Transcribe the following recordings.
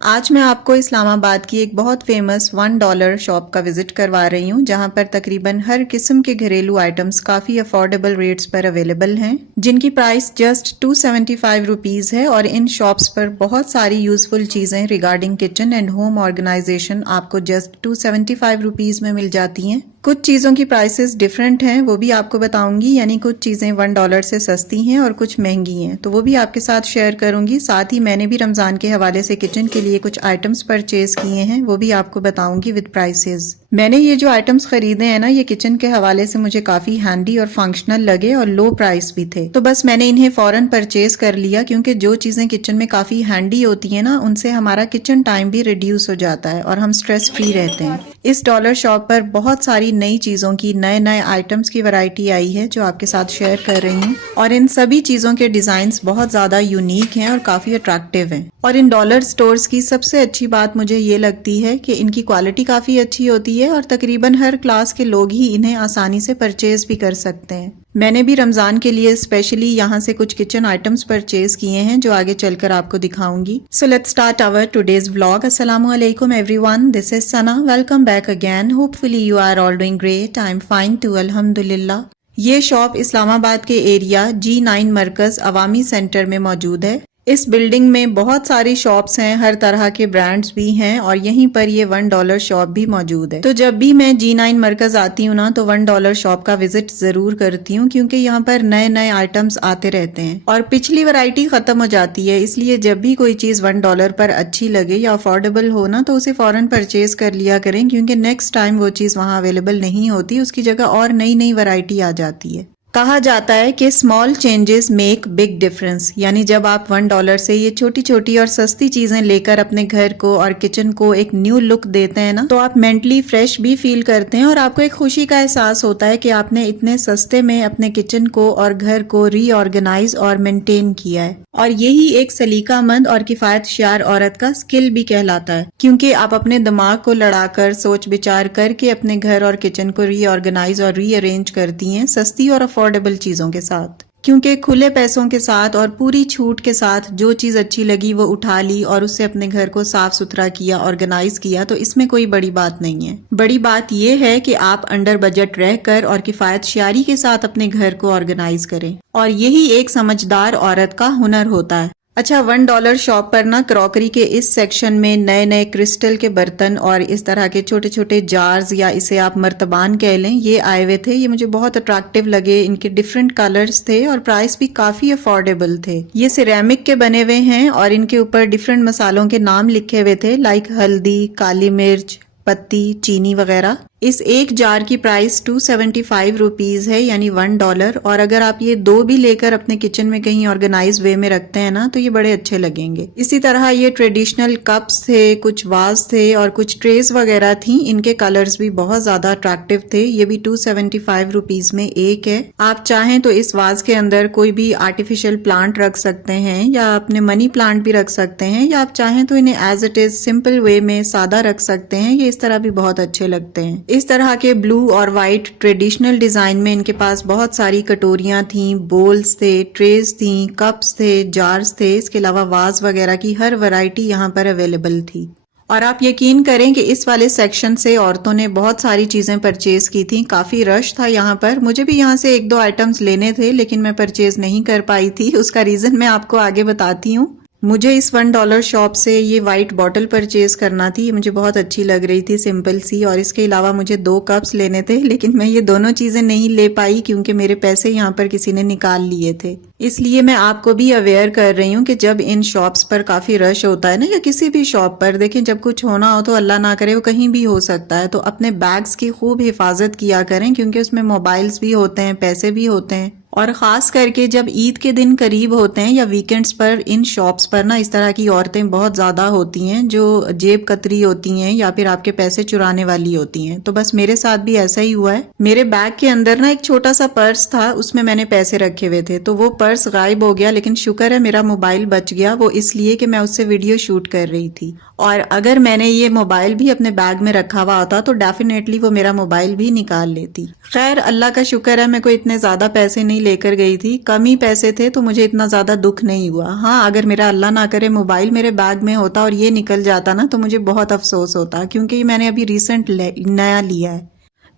आज मैं आपको इस्लामाबाद की एक बहुत फेमस $1 शॉप का विजिट करवा रही हूँ, जहाँ पर तकरीबन हर किस्म के घरेलू आइटम्स काफी अफोर्डेबल रेट्स पर अवेलेबल हैं, जिनकी प्राइस जस्ट 275 रुपीज है। और इन शॉप्स पर बहुत सारी यूजफुल चीजें regarding kitchen and home organisation आपको जस्ट 275 रुपीज में मिल जाती हैं। कुछ चीज़ों की प्राइसेस डिफरेंट हैं, वो भी आपको बताऊंगी, यानी कुछ चीज़ें $1 से सस्ती हैं और कुछ महंगी हैं, तो वो भी आपके साथ शेयर करूंगी। साथ ही मैंने भी रमज़ान के हवाले से किचन के लिए कुछ आइटम्स परचेज किए हैं, वो भी आपको बताऊंगी विद प्राइसेस। मैंने ये जो आइटम्स खरीदे हैं ना, ये किचन के हवाले से मुझे काफ़ी हैंडी और फंक्शनल लगे और लो प्राइस भी थे, तो बस मैंने इन्हें फ़ौरन परचेज कर लिया, क्योंकि जो चीज़ें किचन में काफ़ी हैंडी होती हैं ना, उनसे हमारा किचन टाइम भी रिड्यूस हो जाता है और हम स्ट्रेस फ्री रहते हैं। इस डॉलर शॉप पर बहुत सारी नई चीज़ों की, नए नए आइटम्स की वैरायटी आई है, जो आपके साथ शेयर कर रही हूँ। और इन सभी चीज़ों के डिज़ाइंस बहुत ज़्यादा यूनिक हैं और काफ़ी अट्रैक्टिव हैं। और इन डॉलर स्टोर्स की सबसे अच्छी बात मुझे ये लगती है कि इनकी क्वालिटी काफ़ी अच्छी होती है और तकरीबन हर क्लास के लोग ही इन्हें आसानी से परचेज भी कर सकते हैं। मैंने भी रमज़ान के लिए स्पेशली यहाँ से कुछ किचन आइटम्स परचेज किए हैं, जो आगे चलकर आपको दिखाऊंगी। So let's start our today's vlog. अस्सलामु अलैकुम everyone, this is Sana. Welcome back again. Hopefully you are all doing great. I am fine too, अल्हम्दुलिल्लाह। ये शॉप इस्लामाबाद के एरिया G9 मरकज अवामी सेंटर में मौजूद है। इस बिल्डिंग में बहुत सारी शॉप्स हैं, हर तरह के ब्रांड्स भी हैं और यहीं पर ये $1 शॉप भी मौजूद है। तो जब भी मैं G9 मरकज आती हूँ ना, तो $1 शॉप का विजिट जरूर करती हूँ, क्योंकि यहाँ पर नए नए आइटम्स आते रहते हैं और पिछली वैरायटी खत्म हो जाती है। इसलिए जब भी कोई चीज $1 पर अच्छी लगे या अफोर्डेबल हो ना, तो उसे फौरन परचेज कर लिया करें, क्योंकि नेक्स्ट टाइम वो चीज वहाँ अवेलेबल नहीं होती, उसकी जगह और नई नई वैरायटी आ जाती है। कहा जाता है कि small changes make big difference, यानी जब आप $1 से ये छोटी छोटी और सस्ती चीजें लेकर अपने घर को और किचन को एक न्यू लुक देते हैं ना, तो आप मेंटली फ्रेश भी फील करते हैं और आपको एक खुशी का एहसास होता है कि आपने इतने सस्ते में अपने किचन को और घर को रीऑर्गेनाइज और मेंटेन किया है। और यही एक सलीकामंद और किफायतशार औरत का स्किल भी कहलाता है, क्योंकि आप अपने दिमाग को लड़ाकर सोच विचार करके अपने घर और किचन को रीऑर्गेनाइज और रीअरेंज करती हैं, सस्ती और अफोर्डेबल चीजों के साथ। क्योंकि खुले पैसों के साथ और पूरी छूट के साथ जो चीज अच्छी लगी वो उठा ली और उससे अपने घर को साफ सुथरा किया, ऑर्गेनाइज किया, तो इसमें कोई बड़ी बात नहीं है। बड़ी बात यह है कि आप अंडर बजट रहकर और किफायतशारी के साथ अपने घर को ऑर्गेनाइज करें, और यही एक समझदार औरत का हुनर होता है। अच्छा, $1 शॉप पर ना क्रॉकरी के इस सेक्शन में नए नए क्रिस्टल के बर्तन और इस तरह के छोटे छोटे जार्स, या इसे आप मर्तबान कह लें, ये आए हुए थे। ये मुझे बहुत अट्रैक्टिव लगे, इनके डिफरेंट कलर्स थे और प्राइस भी काफी अफोर्डेबल थे। ये सिरेमिक के बने हुए हैं और इनके ऊपर डिफरेंट मसालों के नाम लिखे हुए थे, लाइक हल्दी, काली मिर्च, पत्ती, चीनी वगैरह। इस एक जार की प्राइस 275 रुपीज है, यानी $1। और अगर आप ये दो भी लेकर अपने किचन में कहीं ऑर्गेनाइज वे में रखते हैं ना, तो ये बड़े अच्छे लगेंगे। इसी तरह ये ट्रेडिशनल कप्स थे, कुछ वाज थे और कुछ ट्रेस वगैरह थी। इनके कलर्स भी बहुत ज्यादा अट्रैक्टिव थे। ये भी 275 रुपीज में एक है। आप चाहें तो इस वाज के अंदर कोई भी आर्टिफिशियल प्लांट रख सकते हैं, या अपने मनी प्लांट भी रख सकते हैं, या आप चाहें तो इन्हें as it is simple way में सादा रख सकते हैं। ये इस तरह भी बहुत अच्छे लगते हैं। इस तरह के ब्लू और व्हाइट ट्रेडिशनल डिजाइन में इनके पास बहुत सारी कटोरियां थी, बोल्स थे, ट्रेज थी, कप्स थे, जार्स थे। इसके अलावा वाज वगैरह की हर वैरायटी यहाँ पर अवेलेबल थी। और आप यकीन करें कि इस वाले सेक्शन से औरतों ने बहुत सारी चीजें परचेज की थी। काफी रश था यहाँ पर। मुझे भी यहाँ से एक दो आइटम्स लेने थे, लेकिन मैं परचेज नहीं कर पाई थी। उसका रीजन मैं आपको आगे बताती हूँ। मुझे इस $1 शॉप से ये वाइट बॉटल परचेज करना थी। ये मुझे बहुत अच्छी लग रही थी, सिंपल सी। और इसके अलावा मुझे 2 कप्स लेने थे, लेकिन मैं ये दोनों चीजें नहीं ले पाई, क्योंकि मेरे पैसे यहाँ पर किसी ने निकाल लिए थे। इसलिए मैं आपको भी अवेयर कर रही हूँ कि जब इन शॉप्स पर काफी रश होता है ना, या किसी भी शॉप पर, देखें जब कुछ होना हो तो अल्लाह ना करे वो कहीं भी हो सकता है, तो अपने बैग्स की खूब हिफाजत किया करें, क्योंकि उसमें मोबाइल्स भी होते हैं, पैसे भी होते हैं। और खास करके जब ईद के दिन करीब होते हैं या वीकेंड्स पर, इन शॉप्स पर ना इस तरह की औरतें बहुत ज्यादा होती हैं, जो जेब कतरी होती हैं या फिर आपके पैसे चुराने वाली होती हैं। तो बस मेरे साथ भी ऐसा ही हुआ है। मेरे बैग के अंदर ना एक छोटा सा पर्स था, उसमें मैंने पैसे रखे हुए थे, तो वो पर्स गायब हो गया, लेकिन शुक्र है मेरा मोबाइल बच गया। वो इसलिए कि मैं उससे वीडियो शूट कर रही थी, और अगर मैंने ये मोबाइल भी अपने बैग में रखा हुआ होता तो डेफिनेटली वो मेरा मोबाइल भी निकाल लेती। खैर, अल्लाह का शुक्र है मैं कोई इतने ज्यादा पैसे नहीं ही लेकर गई थी। कम ही पैसे थे तो मुझे इतना ज़्यादा दुख नहीं हुआ। हाँ, अगर मेरा अल्लाह ना करे मोबाइल मेरे बैग में होता और ये निकल जाता ना तो मुझे बहुत अफसोस होता, क्योंकि मैंने अभी रिसेंट नया लिया है।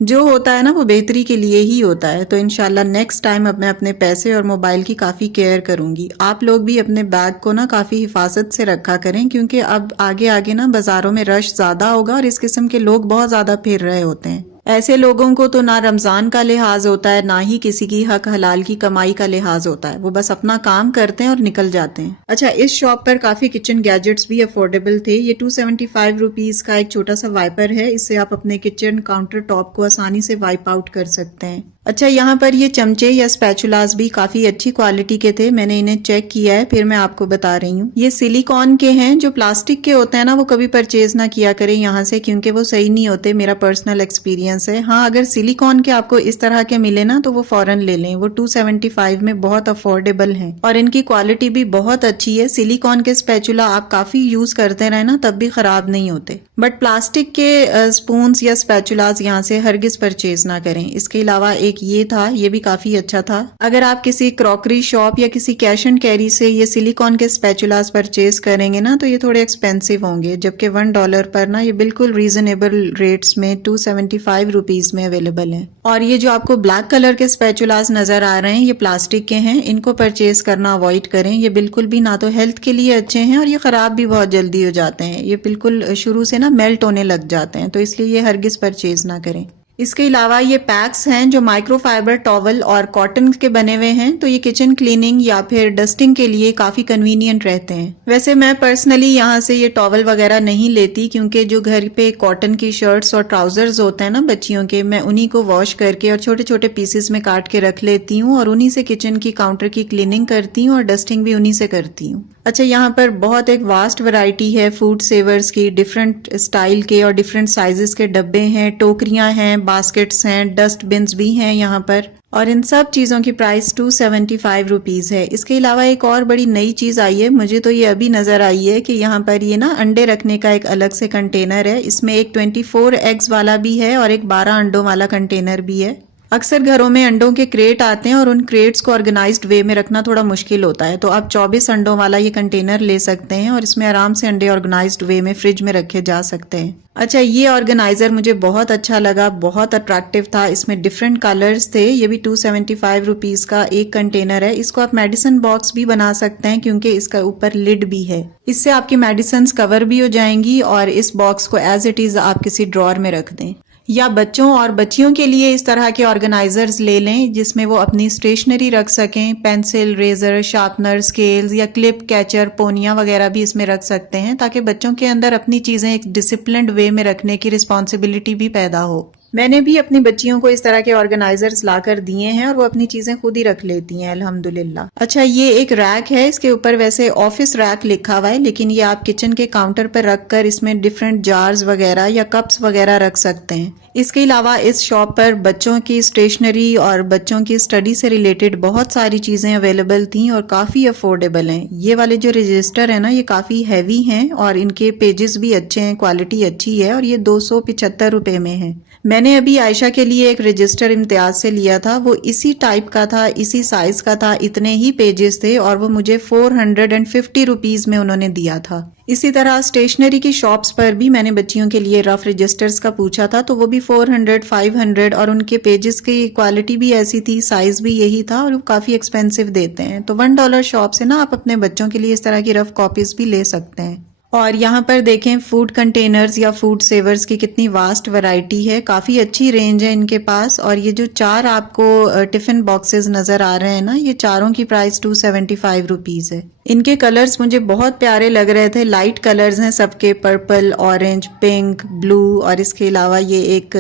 जो होता है ना वो बेहतरी के लिए ही होता है। तो इंशाल्लाह नेक्स्ट टाइम अब मैं अपने पैसे और मोबाइल की काफ़ी केयर करूंगी। आप लोग भी अपने बैग को ना काफ़ी हिफाजत से रखा करें, क्योंकि अब आगे आगे ना बाज़ारों में रश ज़्यादा होगा और इस किस्म के लोग बहुत ज़्यादा फिर रहे होते हैं। ऐसे लोगों को तो ना रमज़ान का लिहाज होता है, ना ही किसी की हक हलाल की कमाई का लिहाज होता है। वो बस अपना काम करते हैं और निकल जाते हैं। अच्छा, इस शॉप पर काफ़ी किचन गैजेट्स भी अफोर्डेबल थे। ये 275 रुपीज़ का एक छोटा सा वाइपर है। इससे आप अपने किचन काउंटर टॉप को आसानी से वाइप आउट कर सकते हैं। अच्छा, यहाँ पर ये चमचे या स्पैचुलास भी काफ़ी अच्छी क्वालिटी के थे। मैंने इन्हें चेक किया है, फिर मैं आपको बता रही हूँ। ये सिलिकॉन के हैं। जो प्लास्टिक के होते हैं ना वो कभी परचेज ना किया करें यहाँ से, क्योंकि वो सही नहीं होते। मेरा पर्सनल एक्सपीरियंस है। हाँ, अगर सिलिकॉन के आपको इस तरह के मिले ना तो वो फौरन ले लें। वो 275 में बहुत अफोर्डेबल हैं और इनकी क्वालिटी भी बहुत अच्छी है। सिलिकॉन के स्पैचुला आप काफ़ी यूज़ करते रहे ना तब भी ख़राब नहीं होते। बट प्लास्टिक के स्पून्स या स्पैचुलास यहाँ से हरगिज़ परचेज ना करें। इसके अलावा ये था, ये भी काफी अच्छा था। अगर आप किसी क्रॉकरी शॉप या किसी कैश एंड कैरी से ये सिलिकॉन के स्पैचुलास परचेज करेंगे ना तो ये थोड़े एक्सपेंसिव होंगे, जबकि $1 पर ना ये बिल्कुल रीजनेबल रेट्स में 275 रुपीज में अवेलेबल है। और ये जो आपको ब्लैक कलर के स्पैचुलास नजर आ रहे हैं ये प्लास्टिक के हैं। इनको परचेज करना अवॉइड करें। ये बिल्कुल भी ना तो हेल्थ के लिए अच्छे हैं और ये खराब भी बहुत जल्दी हो जाते हैं। ये बिल्कुल शुरू से ना मेल्ट होने लग जाते हैं, तो इसलिए ये हरगिज परचेज ना करें। इसके अलावा ये पैक्स हैं जो माइक्रोफाइबर टॉवल और कॉटन के बने हुए हैं। तो ये किचन क्लीनिंग या फिर डस्टिंग के लिए काफी कन्वीनियंट रहते हैं। वैसे मैं पर्सनली यहाँ से ये टॉवल वगैरह नहीं लेती, क्योंकि जो घर पे कॉटन की शर्ट्स और ट्राउजर्स होते हैं ना बच्चियों के, मैं उन्हीं को वॉश करके और छोटे छोटे पीसेस में काट के रख लेती हूँ और उन्हीं से किचन की काउंटर की क्लीनिंग करती हूँ और डस्टिंग भी उन्हीं से करती हूँ। अच्छा, यहाँ पर बहुत एक वास्ट वैरायटी है फूड सेवर्स की। डिफरेंट स्टाइल के और डिफरेंट साइजेस के डब्बे हैं, टोकरियां हैं, बास्केट्स हैं, डस्टबिन्स भी हैं यहाँ पर। और इन सब चीज़ों की प्राइस 275 रुपीज़ है। इसके अलावा एक और बड़ी नई चीज़ आई है, मुझे तो ये अभी नज़र आई है कि यहाँ पर ये ना अंडे रखने का एक अलग से कंटेनर है। इसमें एक 24 एग्स वाला भी है और एक 12 अंडों वाला कंटेनर भी है। अक्सर घरों में अंडों के क्रेट आते हैं और उन क्रेट्स को ऑर्गेनाइज्ड वे में रखना थोड़ा मुश्किल होता है, तो आप 24 अंडों वाला ये कंटेनर ले सकते हैं और इसमें आराम से अंडे ऑर्गेनाइज्ड वे में फ्रिज में रखे जा सकते हैं। अच्छा, ये ऑर्गेनाइजर मुझे बहुत अच्छा लगा, बहुत अट्रैक्टिव था। इसमें डिफरेंट कलर्स थे। ये भी 275 रुपीज़ का एक कंटेनर है। इसको आप मेडिसिन बॉक्स भी बना सकते हैं, क्योंकि इसका ऊपर लिड भी है। इससे आपकी मेडिसिन कवर भी हो जाएंगी और इस बॉक्स को एज इट इज़ आप किसी ड्रॉर में रख दें। या बच्चों और बच्चियों के लिए इस तरह के ऑर्गेनाइजर्स ले लें जिसमें वो अपनी स्टेशनरी रख सकें। पेंसिल, रेजर, शार्पनर, स्केल्स या क्लिप, कैचर, पोनिया वगैरह भी इसमें रख सकते हैं, ताकि बच्चों के अंदर अपनी चीज़ें एक डिसिप्लिन्ड वे में रखने की रिस्पॉन्सिबिलिटी भी पैदा हो। मैंने भी अपनी बच्चियों को इस तरह के ऑर्गेनाइजर्स लाकर दिए हैं और वो अपनी चीजें खुद ही रख लेती हैं, अल्हम्दुलिल्लाह। अच्छा, ये एक रैक है। इसके ऊपर वैसे ऑफिस रैक लिखा हुआ है, लेकिन ये आप किचन के काउंटर पर रखकर इसमें डिफरेंट जार्स वगैरह या कप्स वगैरह रख सकते हैं। इसके अलावा इस शॉप पर बच्चों की स्टेशनरी और बच्चों की स्टडी से रिलेटेड बहुत सारी चीजें अवेलेबल थी और काफी अफोर्डेबल हैं। ये वाले जो रजिस्टर है ना ये काफी हैवी हैं और इनके पेजेस भी अच्छे हैं, क्वालिटी अच्छी है और ये 275 रुपए में है। मैंने अभी आयशा के लिए एक रजिस्टर इम्तियाज से लिया था, वो इसी टाइप का था, इसी साइज का था, इतने ही पेजेस थे और वो मुझे 450 रुपीज में उन्होंने दिया था। इसी तरह स्टेशनरी की शॉप्स पर भी मैंने बच्चियों के लिए रफ रजिस्टर्स का पूछा था, तो वो भी 400, 500 और उनके पेजेस की क्वालिटी भी ऐसी थी, साइज भी यही था और वो काफी एक्सपेंसिव देते हैं। तो $1 शॉप से ना आप अपने बच्चों के लिए इस तरह की रफ कॉपीज भी ले सकते हैं। और यहाँ पर देखें फूड कंटेनर्स या फूड सेवर्स की कितनी वास्ट वैरायटी है, काफ़ी अच्छी रेंज है इनके पास। और ये जो 4 आपको टिफ़िन बॉक्सेस नज़र आ रहे हैं ना, ये चारों की प्राइस 275 रुपीज़ है। इनके कलर्स मुझे बहुत प्यारे लग रहे थे, लाइट कलर्स हैं सबके, पर्पल, ऑरेंज, पिंक, ब्लू और इसके अलावा ये एक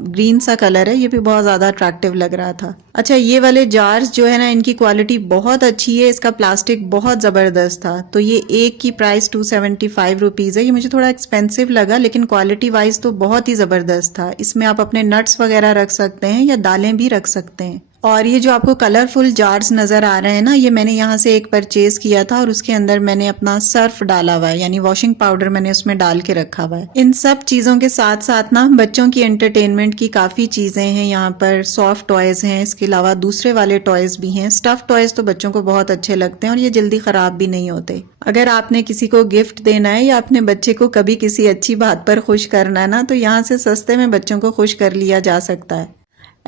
ग्रीन सा कलर है, ये भी बहुत ज़्यादा अट्रैक्टिव लग रहा था। अच्छा, ये वाले जार्स जो है ना इनकी क्वालिटी बहुत अच्छी है, इसका प्लास्टिक बहुत ज़बरदस्त था। तो ये एक की प्राइस 275 रुपीज़ है। ये मुझे थोड़ा एक्सपेंसिव लगा, लेकिन क्वालिटी वाइज तो बहुत ही ज़बरदस्त था। इसमें आप अपने नट्स वगैरह रख सकते हैं या दालें भी रख सकते हैं। और ये जो आपको कलरफुल जार्स नज़र आ रहे हैं ना, ये मैंने यहाँ से एक परचेज किया था और उसके अंदर मैंने अपना सर्फ डाला हुआ है, यानी वॉशिंग पाउडर मैंने उसमें डाल के रखा हुआ है। इन सब चीज़ों के साथ साथ ना बच्चों की एंटरटेनमेंट की काफ़ी चीज़ें हैं यहाँ पर। सॉफ्ट टॉयज हैं, इसके अलावा दूसरे वाले टॉयज भी हैं। स्टफ टॉयज तो बच्चों को बहुत अच्छे लगते हैं और ये जल्दी ख़राब भी नहीं होते। अगर आपने किसी को गिफ्ट देना है या अपने बच्चे को कभी किसी अच्छी बात पर खुश करना है ना, तो यहाँ से सस्ते में बच्चों को खुश कर लिया जा सकता है।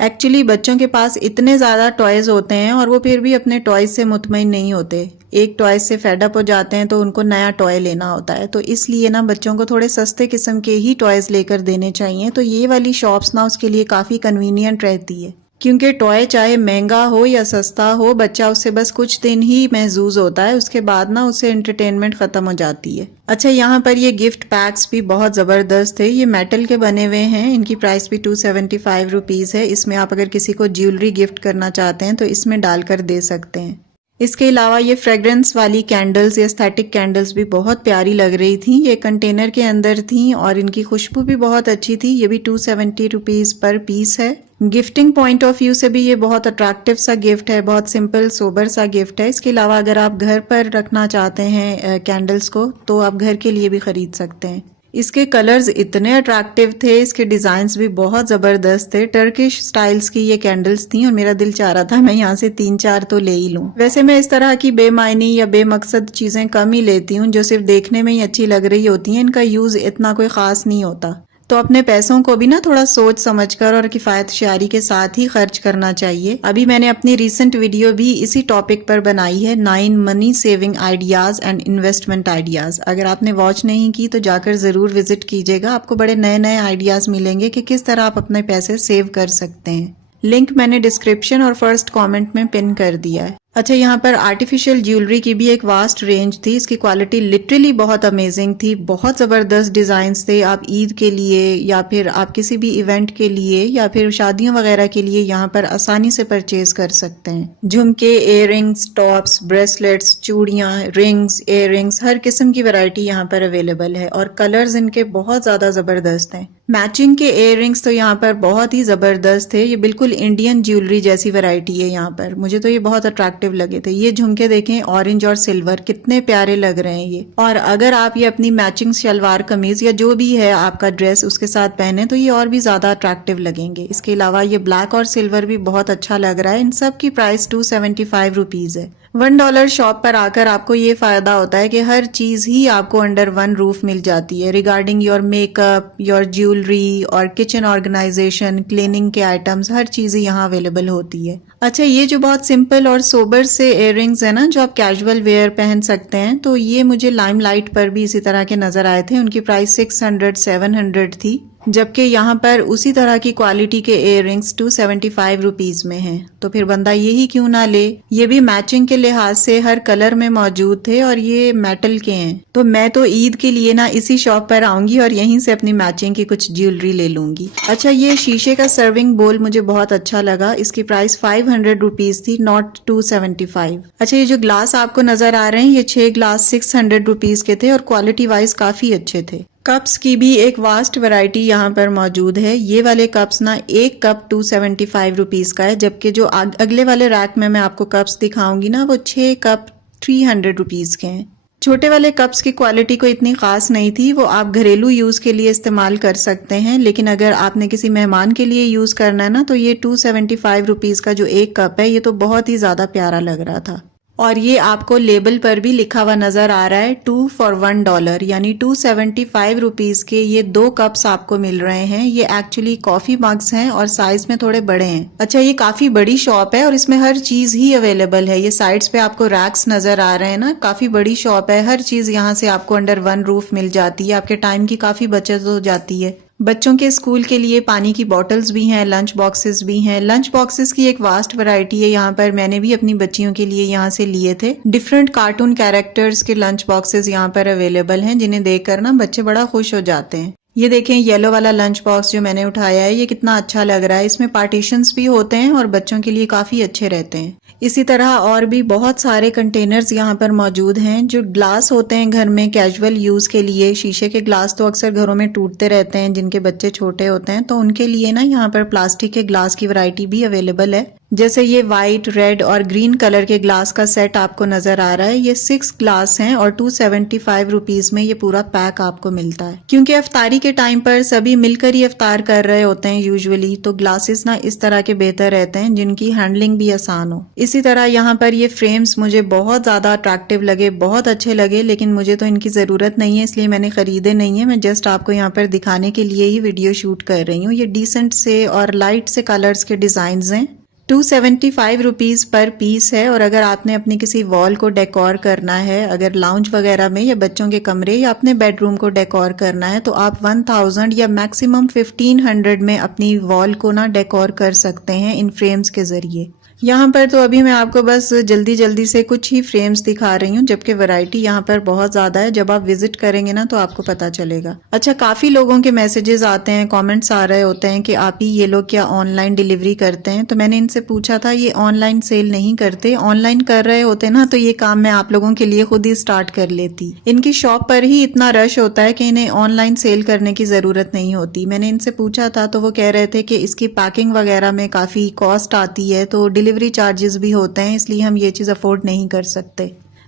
एक्चुअली बच्चों के पास इतने ज़्यादा टॉयज़ होते हैं और वो फिर भी अपने टॉयज़ से मुतमईन नहीं होते। एक टॉय से फेड अप हो जाते हैं तो उनको नया टॉय लेना होता है। तो इसलिए ना बच्चों को थोड़े सस्ते किस्म के ही टॉयज़ लेकर देने चाहिए। तो ये वाली शॉप्स ना उसके लिए काफ़ी कन्वीनियंट रहती है, क्योंकि टॉय चाहे महंगा हो या सस्ता हो, बच्चा उससे बस कुछ दिन ही महजूज होता है, उसके बाद ना उसे एंटरटेनमेंट खत्म हो जाती है। अच्छा, यहाँ पर ये गिफ्ट पैक्स भी बहुत ज़बरदस्त थे। ये मेटल के बने हुए हैं, इनकी प्राइस भी 275 रुपीज़ है। इसमें आप अगर किसी को ज्वेलरी गिफ्ट करना चाहते हैं तो इसमें डालकर दे सकते हैं। इसके अलावा ये फ्रेग्रेंस वाली कैंडल्स या एस्थेटिक कैंडल्स भी बहुत प्यारी लग रही थी। ये कंटेनर के अंदर थी और इनकी खुशबू भी बहुत अच्छी थी। ये भी 270 रुपीज़ पर पीस है। गिफ्टिंग पॉइंट ऑफ व्यू से भी ये बहुत अट्रैक्टिव सा गिफ्ट है, बहुत सिंपल सोबर सा गिफ्ट है। इसके अलावा अगर आप घर पर रखना चाहते हैं कैंडल्स को, तो आप घर के लिए भी खरीद सकते हैं। इसके कलर्स इतने अट्रैक्टिव थे, इसके डिज़ाइंस भी बहुत ज़बरदस्त थे। टर्किश स्टाइल्स की ये कैंडल्स थी और मेरा दिल चाह रहा था मैं यहाँ से 3-4 तो ले ही लूँ। वैसे मैं इस तरह की बेमायनी या बेमकसद चीज़ें कम ही लेती हूँ, जो सिर्फ देखने में ही अच्छी लग रही होती हैं। इनका यूज़ इतना कोई ख़ास नहीं होता। तो अपने पैसों को भी ना थोड़ा सोच समझकर और किफ़ायत शारी के साथ ही खर्च करना चाहिए। अभी मैंने अपनी रीसेंट वीडियो भी इसी टॉपिक पर बनाई है, 9 money saving ideas and investment ideas. अगर आपने वॉच नहीं की तो जाकर ज़रूर विजिट कीजिएगा। आपको बड़े नए नए आइडियाज़ मिलेंगे कि किस तरह आप अपने पैसे सेव कर सकते हैं। लिंक मैंने डिस्क्रिप्शन और फर्स्ट कमेंट में पिन कर दिया है। अच्छा, यहाँ पर आर्टिफिशियल ज्वेलरी की भी एक वास्ट रेंज थी। इसकी क्वालिटी लिटरली बहुत अमेजिंग थी, बहुत ज़बरदस्त डिज़ाइंस थे। आप ईद के लिए या फिर आप किसी भी इवेंट के लिए या फिर शादियों वगैरह के लिए यहाँ पर आसानी से परचेज कर सकते हैं। झुमके, इयररिंग्स, टॉप्स, ब्रेसलेट्स, चूड़ियाँ, रिंग्स, इयररिंग्स, हर किस्म की वैरायटी यहाँ पर अवेलेबल है और कलर्स इनके बहुत ज़्यादा ज़बरदस्त हैं। मैचिंग के इयररिंग्स तो यहाँ पर बहुत ही ज़बरदस्त थे। ये बिल्कुल इंडियन ज्वेलरी जैसी वैरायटी है यहाँ पर। मुझे तो ये बहुत अट्रैक्टिव लगे थे। ये झुमके देखें, ऑरेंज और सिल्वर, कितने प्यारे लग रहे हैं ये। और अगर आप ये अपनी मैचिंग शलवार कमीज या जो भी है आपका ड्रेस उसके साथ पहने तो ये और भी ज्यादा अट्रैक्टिव लगेंगे। इसके अलावा ये ब्लैक और सिल्वर भी बहुत अच्छा लग रहा है। इन सब की प्राइस 275 रुपीज है। $1 शॉप पर आकर आपको ये फायदा होता है कि हर चीज ही आपको अंडर वन रूफ मिल जाती है। Regarding your makeup, your jewellery और किचन ऑर्गेनाइजेशन, क्लीनिंग के आइटम्स, हर चीज यहाँ अवेलेबल होती है। अच्छा, ये जो बहुत सिंपल और सोबर से इयररिंग्स है ना, जो आप कैजुअल वेयर पहन सकते हैं, तो ये मुझे लाइमलाइट पर भी इसी तरह के नजर आए थे। उनकी प्राइस 600-700 थी, जबकि यहाँ पर उसी तरह की क्वालिटी के इयररिंग्स 275 रुपीज में हैं। तो फिर बंदा यही क्यों ना ले। ये भी मैचिंग के लिहाज से हर कलर में मौजूद थे और ये मेटल के हैं। तो मैं तो ईद के लिए ना इसी शॉप पर आऊंगी और यहीं से अपनी मैचिंग की कुछ ज्वेलरी ले लूंगी। अच्छा, ये शीशे का सर्विंग बोल मुझे बहुत अच्छा लगा। इसकी प्राइस 500 रुपीज थी, नॉट 275। अच्छा, ये जो ग्लास आपको नजर आ रहे हैं, ये 6 ग्लास 600 रुपीज के थे और क्वालिटी वाइज काफी अच्छे थे। कप्स की भी एक वास्ट वैरायटी यहाँ पर मौजूद है। ये वाले कप्स ना, एक कप 275 रुपीज का है, जबकि जो अगले वाले रैक में मैं आपको कप्स दिखाऊंगी ना, वो 6 कप 300 रुपीज के हैं। छोटे वाले कप्स की क्वालिटी को इतनी खास नहीं थी, वो आप घरेलू यूज के लिए इस्तेमाल कर सकते हैं, लेकिन अगर आपने किसी मेहमान के लिए यूज करना है ना, तो ये 275 रुपीज का जो एक कप है, ये तो बहुत ही ज्यादा प्यारा लग रहा था। और ये आपको लेबल पर भी लिखा हुआ नजर आ रहा है, 2 for $1, यानी 275 रुपीज के ये 2 कप्स आपको मिल रहे हैं। ये एक्चुअली कॉफी मग्स हैं और साइज में थोड़े बड़े हैं। अच्छा, ये काफी बड़ी शॉप है और इसमें हर चीज ही अवेलेबल है। ये साइड्स पे आपको रैक्स नजर आ रहे हैं ना, काफी बड़ी शॉप है। हर चीज यहाँ से आपको अंडर वन रूफ मिल जाती है। आपके टाइम की काफी बचत हो जाती है। बच्चों के स्कूल के लिए पानी की बॉटल्स भी हैं, लंच बॉक्सेस भी हैं। लंच बॉक्सेस की एक वास्ट वैरायटी है यहाँ पर। मैंने भी अपनी बच्चियों के लिए यहाँ से लिए थे। डिफरेंट कार्टून कैरेक्टर्स के लंच बॉक्सेस यहाँ पर अवेलेबल हैं, जिन्हें देखकर ना बच्चे बड़ा खुश हो जाते हैं। ये देखें, येलो वाला लंच बॉक्स जो मैंने उठाया है, ये कितना अच्छा लग रहा है। इसमें पार्टीशंस भी होते हैं और बच्चों के लिए काफी अच्छे रहते हैं। इसी तरह और भी बहुत सारे कंटेनर्स यहाँ पर मौजूद हैं। जो ग्लास होते हैं घर में कैजुअल यूज के लिए, शीशे के ग्लास तो अक्सर घरों में टूटते रहते हैं, जिनके बच्चे छोटे होते हैं, तो उनके लिए ना यहाँ पर प्लास्टिक के ग्लास की वैरायटी भी अवेलेबल है। जैसे ये वाइट, रेड और ग्रीन कलर के ग्लास का सेट आपको नजर आ रहा है, ये 6 ग्लास हैं और 275 रुपीज में ये पूरा पैक आपको मिलता है। क्योंकि अफ्तारी के टाइम पर सभी मिलकर ही अफ्तार कर रहे होते हैं यूजुअली, तो ग्लासेस ना इस तरह के बेहतर रहते हैं जिनकी हैंडलिंग भी आसान हो। इसी तरह यहाँ पर ये फ्रेम्स मुझे बहुत ज्यादा अट्रैक्टिव लगे, बहुत अच्छे लगे, लेकिन मुझे तो इनकी जरूरत नहीं है इसलिए मैंने खरीदे नहीं है। मैं जस्ट आपको यहाँ पर दिखाने के लिए ही वीडियो शूट कर रही हूँ। ये डिसेंट से और लाइट से कलर्स के डिजाइन हैं। 275 रुपीज पर पीस है। और अगर आपने अपनी किसी वॉल को डेकोर करना है, अगर लाउंज वगैरह में या बच्चों के कमरे या अपने बेडरूम को डेकोर करना है, तो आप 1000 या मैक्सिमम 1500 में अपनी वॉल को ना डेकोर कर सकते हैं इन फ्रेम्स के जरिए। यहाँ पर तो अभी मैं आपको बस जल्दी जल्दी से कुछ ही फ्रेम्स दिखा रही हूँ, जबकि वैरायटी यहाँ पर बहुत ज्यादा है। जब आप विजिट करेंगे ना तो आपको पता चलेगा। अच्छा, काफी लोगों के मैसेजेस आते हैं, कमेंट्स आ रहे होते हैं कि आप ही ये लोग क्या ऑनलाइन डिलीवरी करते हैं। तो मैंने इनसे पूछा था, ये ऑनलाइन सेल नहीं करते। ऑनलाइन कर रहे होते ना तो ये काम मैं आप लोगों के लिए खुद ही स्टार्ट कर लेती। इनकी शॉप पर ही इतना रश होता है कि इन्हें ऑनलाइन सेल करने की जरूरत नहीं होती। मैंने इनसे पूछा था तो वो कह रहे थे कि इसकी पैकिंग वगैरह में काफी कॉस्ट आती है, तो डिलीवरी चार्जेस भी होते हैं, इसलिए हम ये चीज अफोर्ड नहीं कर सकते।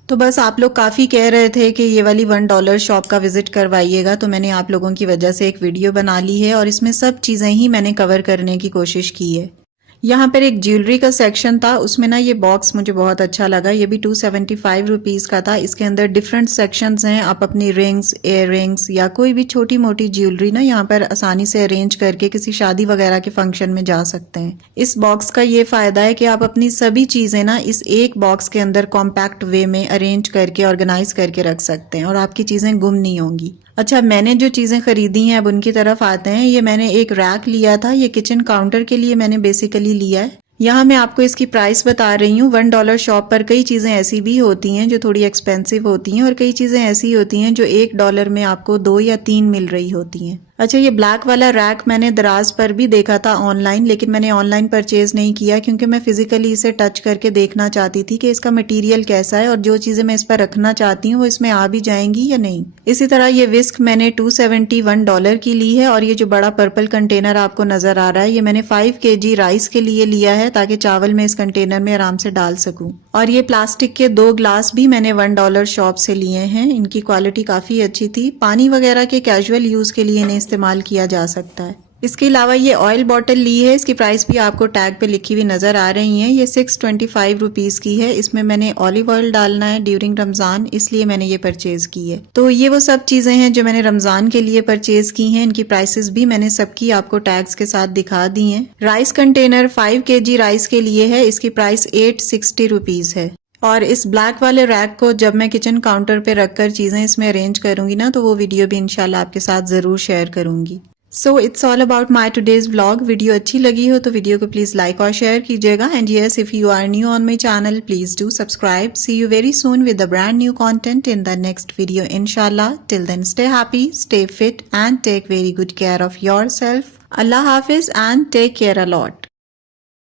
तो बस आप लोग काफी कह रहे थे कि ये वाली $1 शॉप का विजिट करवाइएगा, तो मैंने आप लोगों की वजह से एक वीडियो बना ली है और इसमें सब चीजें ही मैंने कवर करने की कोशिश की है। यहाँ पर एक ज्वेलरी का सेक्शन था, उसमें ना ये बॉक्स मुझे बहुत अच्छा लगा। ये भी 275 रुपीज का था। इसके अंदर डिफरेंट सेक्शंस हैं, आप अपनी रिंग्स, इयर रिंग्स या कोई भी छोटी मोटी ज्वेलरी ना यहाँ पर आसानी से अरेंज करके किसी शादी वगैरह के फंक्शन में जा सकते हैं। इस बॉक्स का ये फायदा है कि आप अपनी सभी चीजें ना इस एक बॉक्स के अंदर कॉम्पैक्ट वे में अरेंज करके ऑर्गेनाइज करके रख सकते हैं और आपकी चीजें गुम नहीं होंगी। अच्छा, मैंने जो चीजें खरीदी हैं अब उनकी तरफ आते हैं। ये मैंने एक रैक लिया था, ये किचन काउंटर के लिए मैंने बेसिकली लिया है। यहाँ मैं आपको इसकी प्राइस बता रही हूँ। $1 शॉप पर कई चीजें ऐसी भी होती हैं जो थोड़ी एक्सपेंसिव होती हैं और कई चीजें ऐसी होती हैं जो $1 में आपको 2 या 3 मिल रही होती हैं। अच्छा, ये ब्लैक वाला रैक मैंने दराज पर भी देखा था ऑनलाइन, लेकिन मैंने ऑनलाइन परचेज नहीं किया क्योंकि मैं फिजिकली इसे टच करके देखना चाहती थी कि इसका मटेरियल कैसा है और जो चीजें मैं इस पर रखना चाहती हूँ वो इसमें आ भी जाएंगी या नहीं। इसी तरह ये विस्क मैंने $271 की ली है और ये जो बड़ा पर्पल कंटेनर आपको नजर आ रहा है ये मैंने 5 kg राइस के लिए लिया है ताकि चावल में इस कंटेनर में आराम से डाल सकूं। और ये प्लास्टिक के 2 ग्लास भी मैंने $1 शॉप से लिए हैं। इनकी क्वालिटी काफी अच्छी थी। पानी वगैरह के कैजुअल यूज के लिए इन्हें इस्तेमाल किया जा सकता है। इसके अलावा ये ऑयल बॉटल ली है, इसकी प्राइस भी आपको टैग पे लिखी हुई नजर आ रही है। ये 625 रुपीज की है। इसमें मैंने ऑलिव ऑयल डालना है ड्यूरिंग रमजान, इसलिए मैंने ये परचेज की है। तो ये वो सब चीजें हैं जो मैंने रमजान के लिए परचेज की हैं। इनकी प्राइसेस भी मैंने सबकी आपको टैग्स के साथ दिखा दी हैं। राइस कंटेनर 5 kg राइस के लिए है, इसकी प्राइस 860 रुपीज है। और इस ब्लैक वाले रैक को जब मैं किचन काउंटर पे रखकर चीजें इसमें अरेंज करूंगी ना तो वो वीडियो भी इंशाल्लाह आपके साथ जरूर शेयर करूंगी। So it's all about my today's vlog. Video अच्छी लगी हो तो वीडियो को प्लीज लाइक और शेयर कीजिएगा। And yes, if you are new on my channel please do subscribe. See you very soon with the brand new content in the next video इंशाल्लाह। Till then stay happy, stay fit and take very good care of yourself. Allah Hafiz and take care a lot.